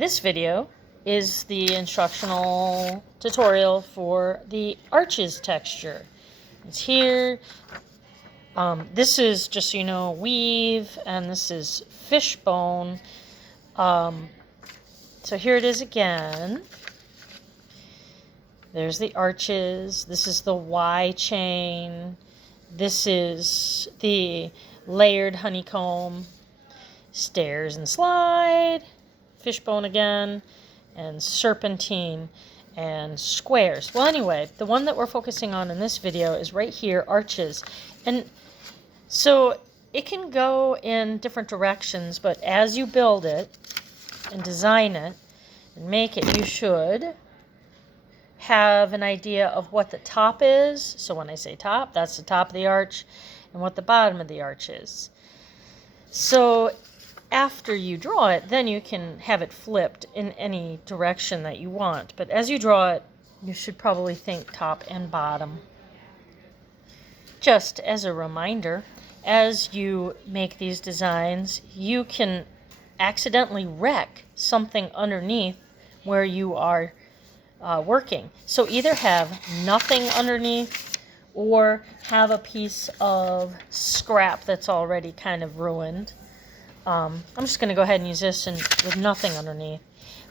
This video is the instructional tutorial for the arches texture. It's here. This is, just so you know, weave, and this is fishbone. So here it is again. There's the arches. This is the Y chain. This is the layered honeycomb. Stairs and slide. Fishbone again. And serpentine. And squares. Well, anyway, the one that we're focusing on in this video is right here, arches. And so it can go in different directions, but as you build it and design it and make it, you should have an idea of what the top is. So when I say top, that's the top of the arch, and what the bottom of the arch is. So after you draw it, then you can have it flipped in any direction that you want. But as you draw it, you should probably think top and bottom. Just as a reminder, as you make these designs, you can accidentally wreck something underneath where you are working. So either have nothing underneath or have a piece of scrap that's already kind of ruined. I'm just going to go ahead and use this with nothing underneath.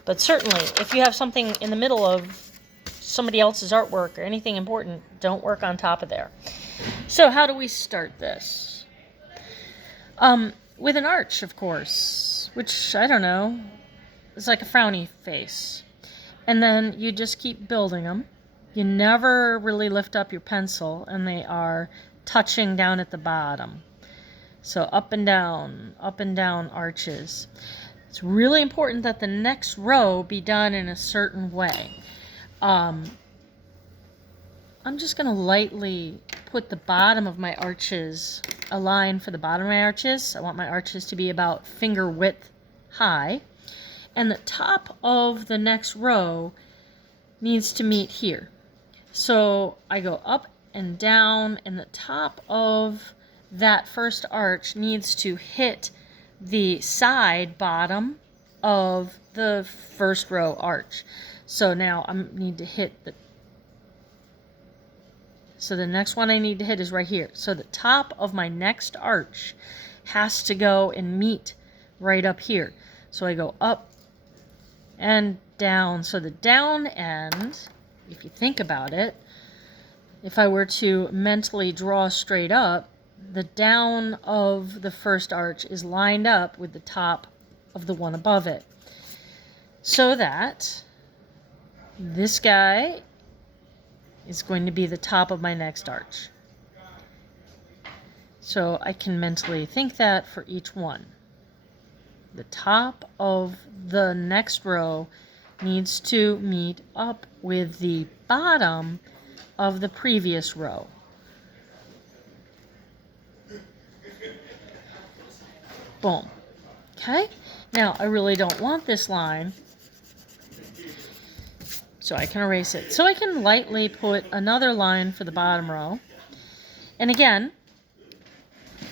But certainly, if you have something in the middle of somebody else's artwork or anything important, don't work on top of there. So how do we start this? With an arch, of course, which, I don't know, is like a frowny face. And then you just keep building them. You never really lift up your pencil, and they are touching down at the bottom. So up and down arches. It's really important that the next row be done in a certain way. I'm just going to lightly put the bottom of my arches, a line for the bottom of my arches. I want my arches to be about finger width high. And the top of the next row needs to meet here. So I go up and down, and the top of that first arch needs to hit the side bottom of the first row arch. So now I need to hit so the next one I need to hit is right here. So the top of my next arch has to go and meet right up here. So I go up and down. So the down end, if you think about it, if I were to mentally draw straight up, the down of the first arch is lined up with the top of the one above it. So that this guy is going to be the top of my next arch. So I can mentally think that for each one. The top of the next row needs to meet up with the bottom of the previous row. Boom. Okay? Now, I really don't want this line, so I can erase it. So I can lightly put another line for the bottom row. And again,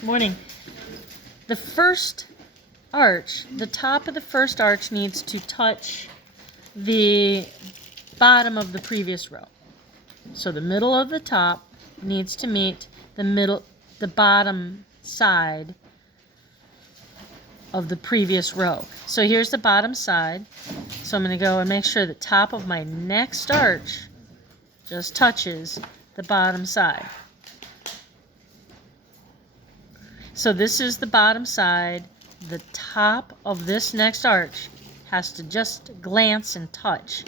morning, the first arch, the top of the first arch needs to touch the bottom of the previous row. So the middle of the top needs to meet the bottom side of the previous row. So here's the bottom side. So I'm going to go and make sure the top of my next arch just touches the bottom side. So this is the bottom side. The top of this next arch has to just glance and touch.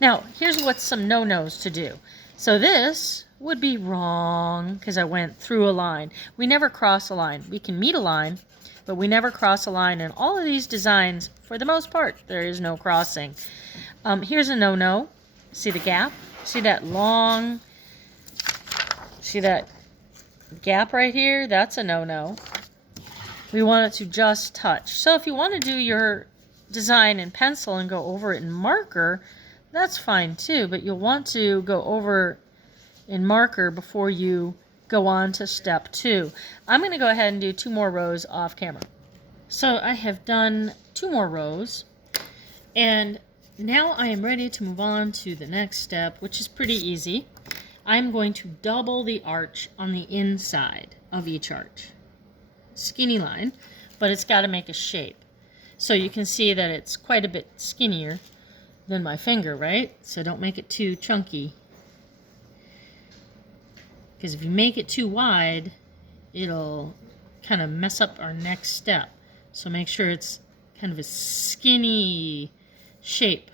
Now, here's what's some no-nos to do. So this would be wrong because I went through a line. We never cross a line. We can meet a line, but we never cross a line. In all of these designs, for the most part, there is no crossing. Here's a no-no. See the gap? See that long, see that gap right here? That's a no-no. We want it to just touch. So if you want to do your design in pencil and go over it in marker, that's fine too, but you'll want to go over in marker before you go on to step 2. I'm going to go ahead and do 2 more rows off camera. So I have done 2 more rows, And now I am ready to move on to the next step, which is pretty easy. I'm going to double the arch on the inside of each arch. Skinny line, but it's got to make a shape. So you can see that it's quite a bit skinnier than my finger, right? So don't make it too chunky. Because if you make it too wide, it'll kind of mess up our next step. So make sure it's kind of a skinny shape.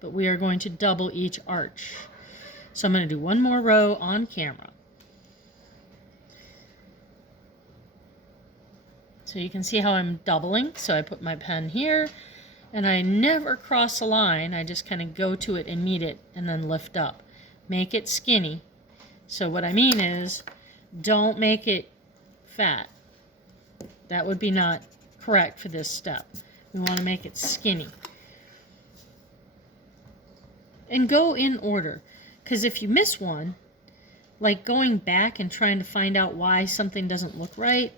But we are going to double each arch. So I'm going to do one more row on camera. So you can see how I'm doubling. So I put my pen here, and I never cross a line. I just kind of go to it and meet it and then lift up. Make it skinny. So what I mean is, don't make it fat. That would be not correct for this step. We want to make it skinny. And go in order. Because if you miss one, like going back and trying to find out why something doesn't look right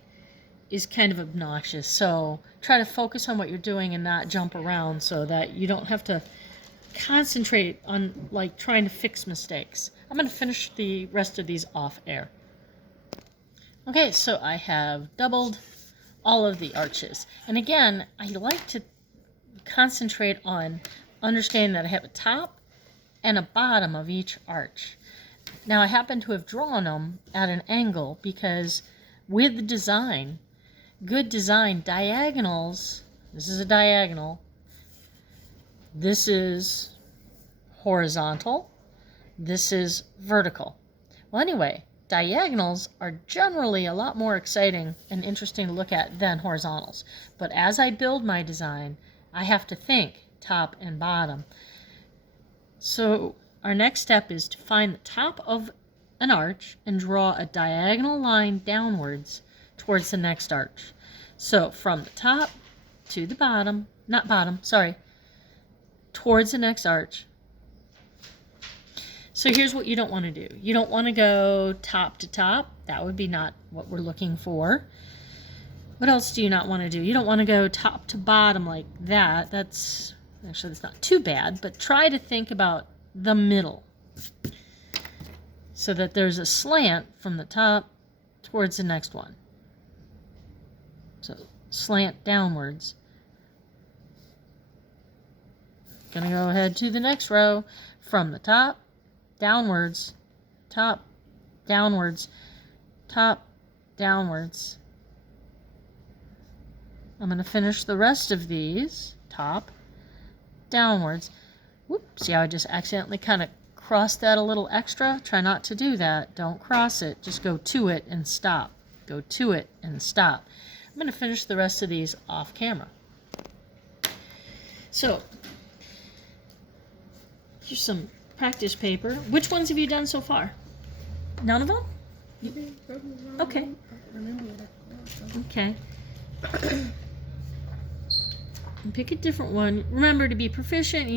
is kind of obnoxious. So try to focus on what you're doing and not jump around so that you don't have to concentrate on like trying to fix mistakes. I'm going to finish the rest of these off air. Okay, so I have doubled all of the arches. And again, I like to concentrate on understanding that I have a top and a bottom of each arch. Now I happen to have drawn them at an angle because with design, good design, diagonals, this is a diagonal, this is horizontal, this is vertical. Well, anyway, diagonals are generally a lot more exciting and interesting to look at than horizontals. But as I build my design, I have to think top and bottom. So our next step is to find the top of an arch and draw a diagonal line downwards towards the next arch. So from the top to the bottom, not bottom, sorry, towards the next arch. So here's what you don't want to do. You don't want to go top to top. That would be not what we're looking for. What else do you not want to do? You don't want to go top to bottom like that. That's not too bad, but try to think about the middle so that there's a slant from the top towards the next one. So slant downwards. Gonna go ahead to the next row from the top, downwards, top, downwards, top, downwards. I'm gonna finish the rest of these, top, downwards. Whoops, see how I just accidentally kind of crossed that a little extra? Try not to do that. Don't cross it. Just go to it and stop. Go to it and stop. I'm going to finish the rest of these off camera. So, here's some practice paper. Which ones have you done so far? None of them? Okay. Okay. Pick a different one. Remember, to be proficient,